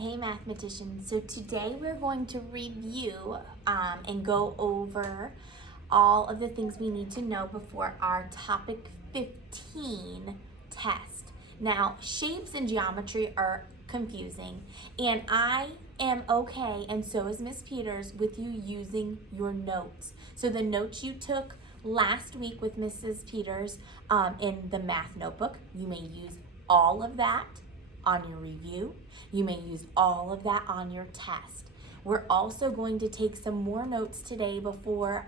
Hey mathematicians, so today we're going to review and go over all of the things we need to know before our topic 15 test. Now, shapes and geometry are confusing, and I am okay, and so is Miss Peters, with you using your notes. So the notes you took last week with Mrs. Peters in the math notebook, you may use all of that on your review. You may use all of that on your test. We're also going to take some more notes today before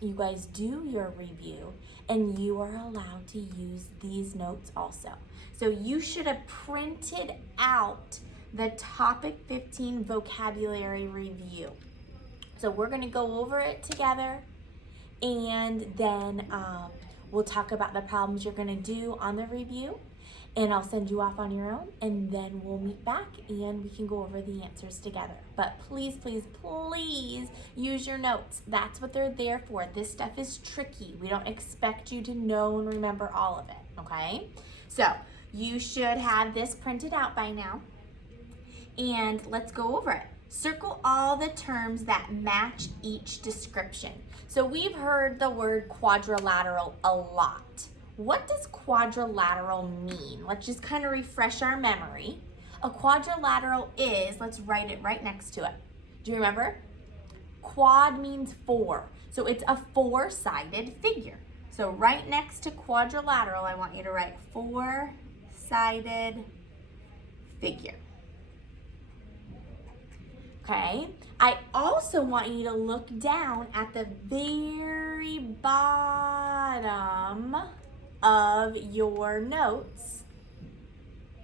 you guys do your review, and you are allowed to use these notes also. So you should have printed out the topic 15 vocabulary review. So we're going to go over it together, and then we'll talk about the problems you're going to do on the review. And I'll send you off on your own, and then we'll meet back and we can go over the answers together. But please, please, please use your notes. That's what they're there for. This stuff is tricky. We don't expect you to know and remember all of it, okay? So you should have this printed out by now. And let's go over it. Circle all the terms that match each description. So we've heard the word quadrilateral a lot. What does quadrilateral mean? Let's just kind of refresh our memory. A quadrilateral is, let's write it right next to it. Do you remember? Quad means four. So it's a four-sided figure. So right next to quadrilateral, I want you to write four-sided figure. Okay, I also want you to look down at the very bottom of your notes,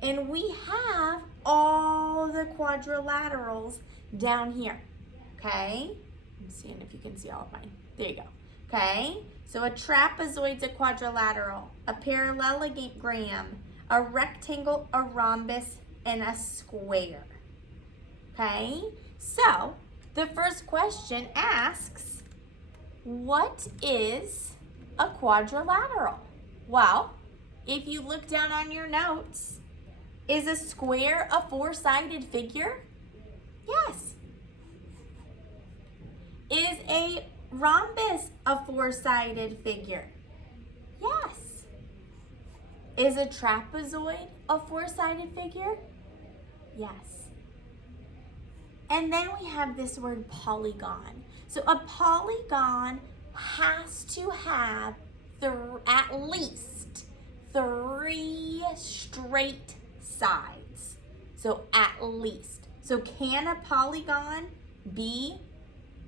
and we have all the quadrilaterals down here. Okay, I'm seeing if you can see all of mine. There you go. Okay, so a trapezoid's a quadrilateral, a parallelogram, a rectangle, a rhombus, and a square. Okay, so the first question asks, what is a quadrilateral? Well, if you look down on your notes, is a square a four-sided figure? Yes. Is a rhombus a four-sided figure? Yes. Is a trapezoid a four-sided figure? Yes. And then we have this word polygon. So a polygon has to have at least three straight sides. So at least. So can a polygon be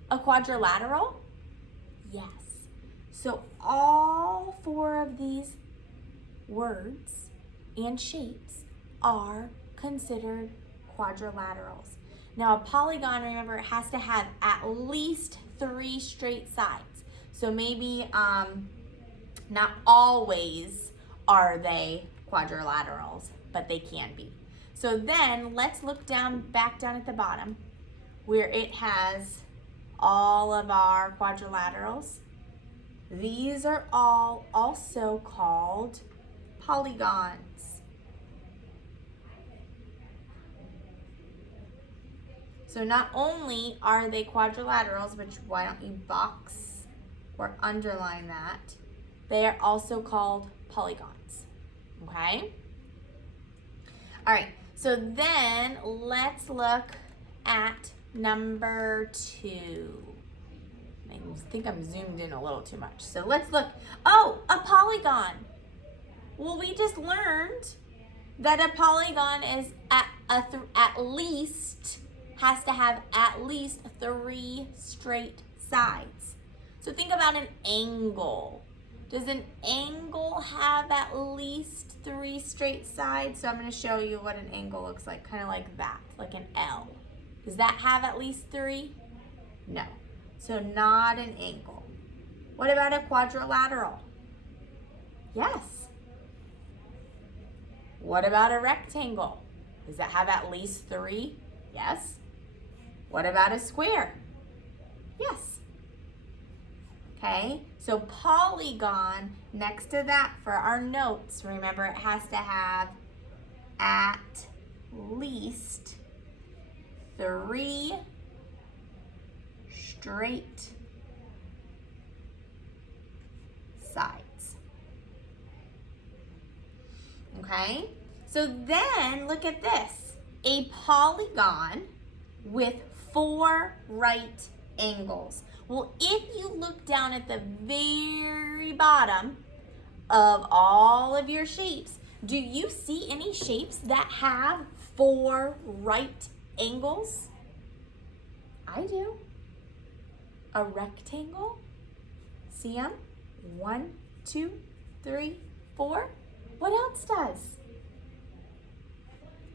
a quadrilateral? Yes. So all four of these words and shapes are considered quadrilaterals. Now a polygon, remember, it has to have at least three straight sides. So maybe not always are they quadrilaterals, but they can be. So then let's look back down at the bottom where it has all of our quadrilaterals. These are all also called polygons. So not only are they quadrilaterals, which why don't you box or underline that, they are also called polygons, okay? All right, so then let's look at number 2. I think I'm zoomed in a little too much. So let's look, oh, a polygon. Well, we just learned that a polygon is has to have at least three straight sides. So think about an angle. Does an angle have at least three straight sides? So I'm going to show you what an angle looks like, kind of like that, like an L. Does that have at least three? No. So not an angle. What about a quadrilateral? Yes. What about a rectangle? Does it have at least three? Yes. What about a square? Yes. Okay, so polygon, next to that for our notes, remember it has to have at least 3 straight sides. Okay, so then look at this. A polygon with 4 right angles. Well, if you look down at the very bottom of all of your shapes, do you see any shapes that have 4 right angles? I do. A rectangle. See them? 1, 2, 3, 4. What else does?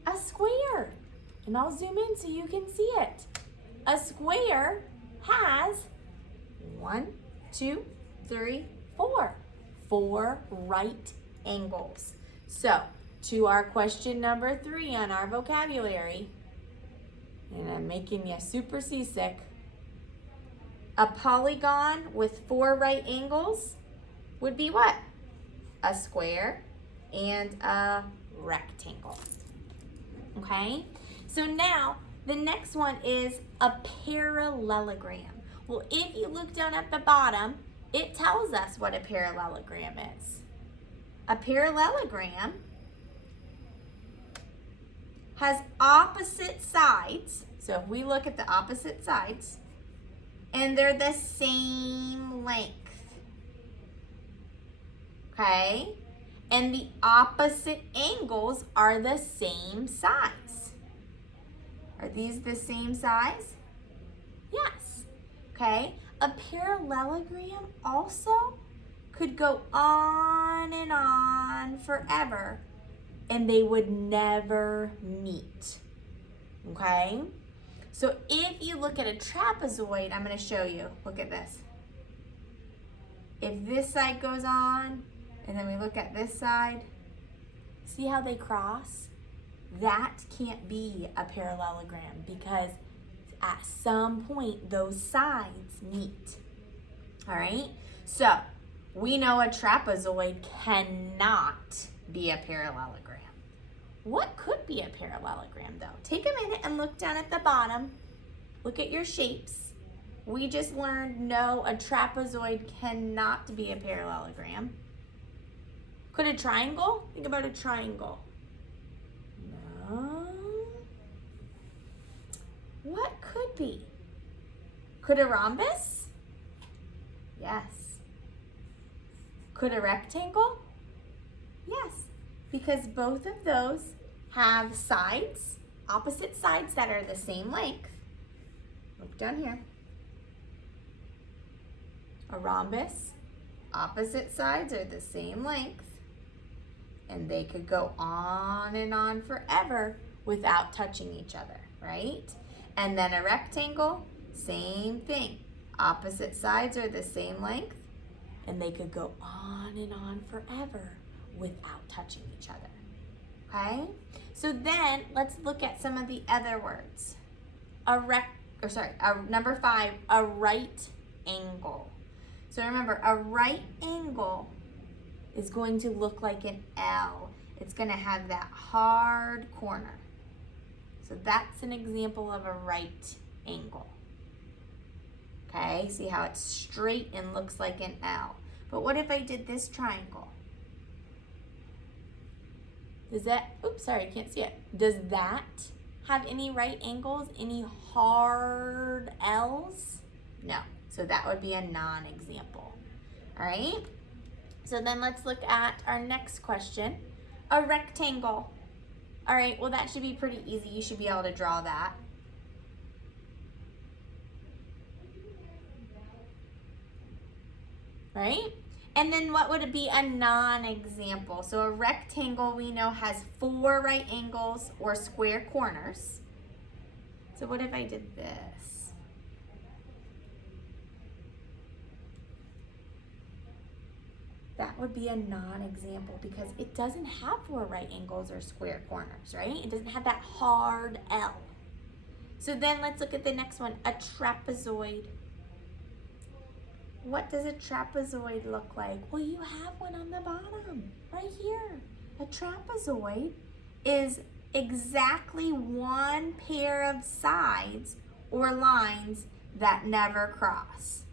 A square. And I'll zoom in so you can see it. A square has 1, 2, 3, 4. 4 right angles. So, to our question number 3 on our vocabulary, and I'm making you super seasick, a polygon with 4 right angles would be what? A square and a rectangle. Okay? So now, the next one is a parallelogram. Well, if you look down at the bottom, it tells us what a parallelogram is. A parallelogram has opposite sides. So if we look at the opposite sides, and they're the same length. Okay? And the opposite angles are the same size. Are these the same size? Yes. Okay? A parallelogram also could go on and on forever, and they would never meet. Okay? So if you look at a trapezoid, I'm going to show you. Look at this. If this side goes on, and then we look at this side, see how they cross? That can't be a parallelogram because at some point those sides meet. All right? So we know a trapezoid cannot be a parallelogram. What could be a parallelogram though? Take a minute and look down at the bottom. Look at your shapes. We just learned no, a trapezoid cannot be a parallelogram. Could a triangle? Think about a triangle. No. What could be? Could a rhombus? Yes. Could a rectangle? Yes, because both of those have sides, opposite sides that are the same length. Look down here. A rhombus, opposite sides are the same length, and they could go on and on forever without touching each other, right? And then a rectangle, same thing. Opposite sides are the same length, and they could go on and on forever without touching each other. Okay? So then let's look at some of the other words. Number 5, a right angle. So remember, a right angle is going to look like an L. It's going to have that hard corner. So that's an example of a right angle. Okay, see how it's straight and looks like an L. But what if I did this triangle? Does that, oops, sorry, I can't see it. Does that have any right angles, any hard L's? No, so that would be a non-example. All right, so then let's look at our next question. A rectangle. All right, well that should be pretty easy. You should be able to draw that. Right? And then what would it be a non-example? So a rectangle we know has 4 right angles or square corners. So what if I did this? That would be a non-example because it doesn't have 4 right angles or square corners, right? It doesn't have that hard L. So then let's look at the next one, a trapezoid. What does a trapezoid look like? Well, you have one on the bottom, right here. A trapezoid is exactly 1 one pair of sides or lines that never cross.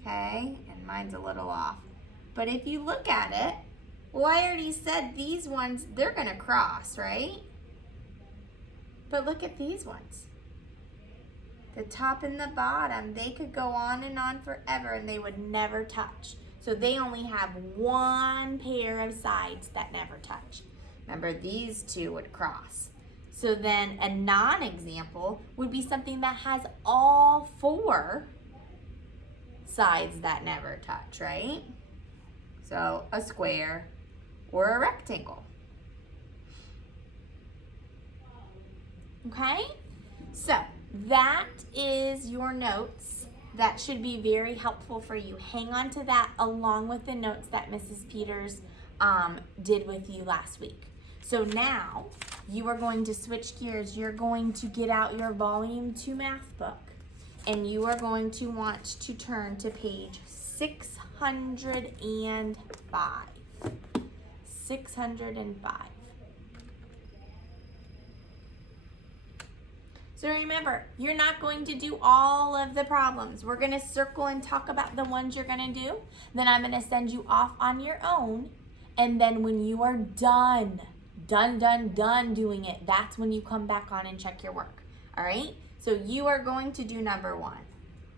Okay, and mine's a little off. But if you look at it, well, I already said these ones, they're gonna cross, right? But look at these ones. The top and the bottom, they could go on forever and they would never touch. So they only have one pair of sides that never touch. Remember, these two would cross. So then a non-example would be something that has all four sides that never touch, right? So a square or a rectangle. Okay? So that is your notes. That should be very helpful for you. Hang on to that along with the notes that Mrs. Peters did with you last week. So now you are going to switch gears. You're going to get out your Volume 2 math book and you are going to want to turn to page 605. 605. So remember, you're not going to do all of the problems. We're going to circle and talk about the ones you're going to do. Then I'm going to send you off on your own. And then when you are done doing it, that's when you come back on and check your work. All right? So you are going to do number 1.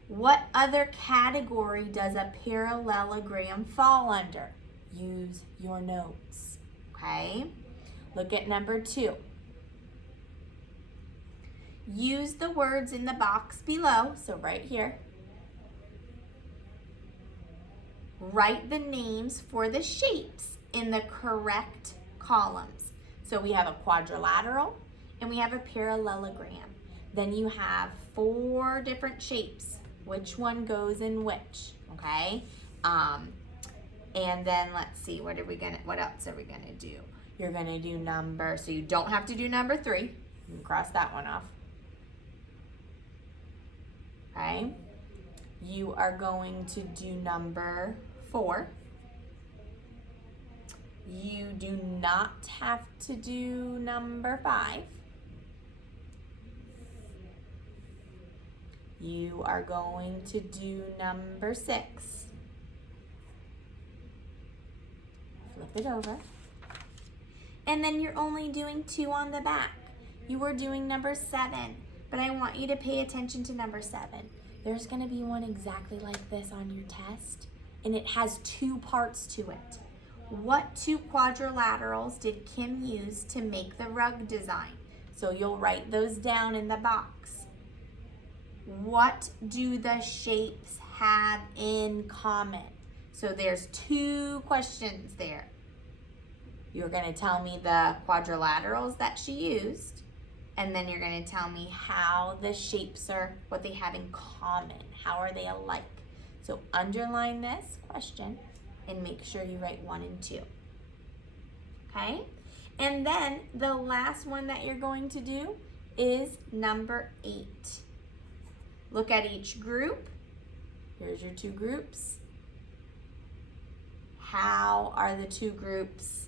What other category does a parallelogram fall under? Use your notes. Okay? Look at number 2. Use the words in the box below, so right here. Write the names for the shapes in the correct columns. So we have a quadrilateral and we have a parallelogram. Then you have 4 different shapes. Which one goes in which, okay? And then let's see, what else are we gonna do? You're gonna do so you don't have to do number 3. You can cross that one off. Okay, you are going to do number 4. You do not have to do number 5. You are going to do number 6. Flip it over. And then you're only doing 2 on the back. You were doing number 7. But I want you to pay attention to number 7. There's going to be one exactly like this on your test, and it has 2 parts to it. What 2 quadrilaterals did Kim use to make the rug design? So you'll write those down in the box. What do the shapes have in common? So there's 2 questions there. You're going to tell me the quadrilaterals that she used. And then you're going to tell me how the shapes are, what they have in common. How are they alike? So underline this question and make sure you write 1 and 2. Okay? And then the last one that you're going to do is number 8. Look at each group. Here's your 2 groups. How are the 2 groups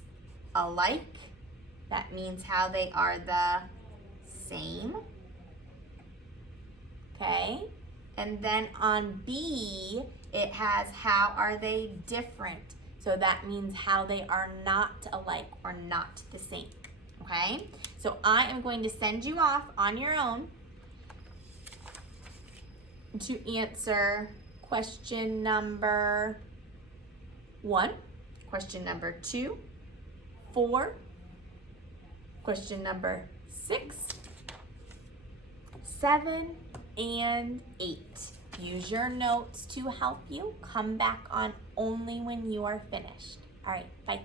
alike? That means how they are the same. Okay, and then on B, it has how are they different. So that means how they are not alike or not the same. Okay, so I am going to send you off on your own to answer question number 1, question number 2, 4, question number 6, 7, and 8. Use your notes to help you. Come back on only when you are finished. All right, bye.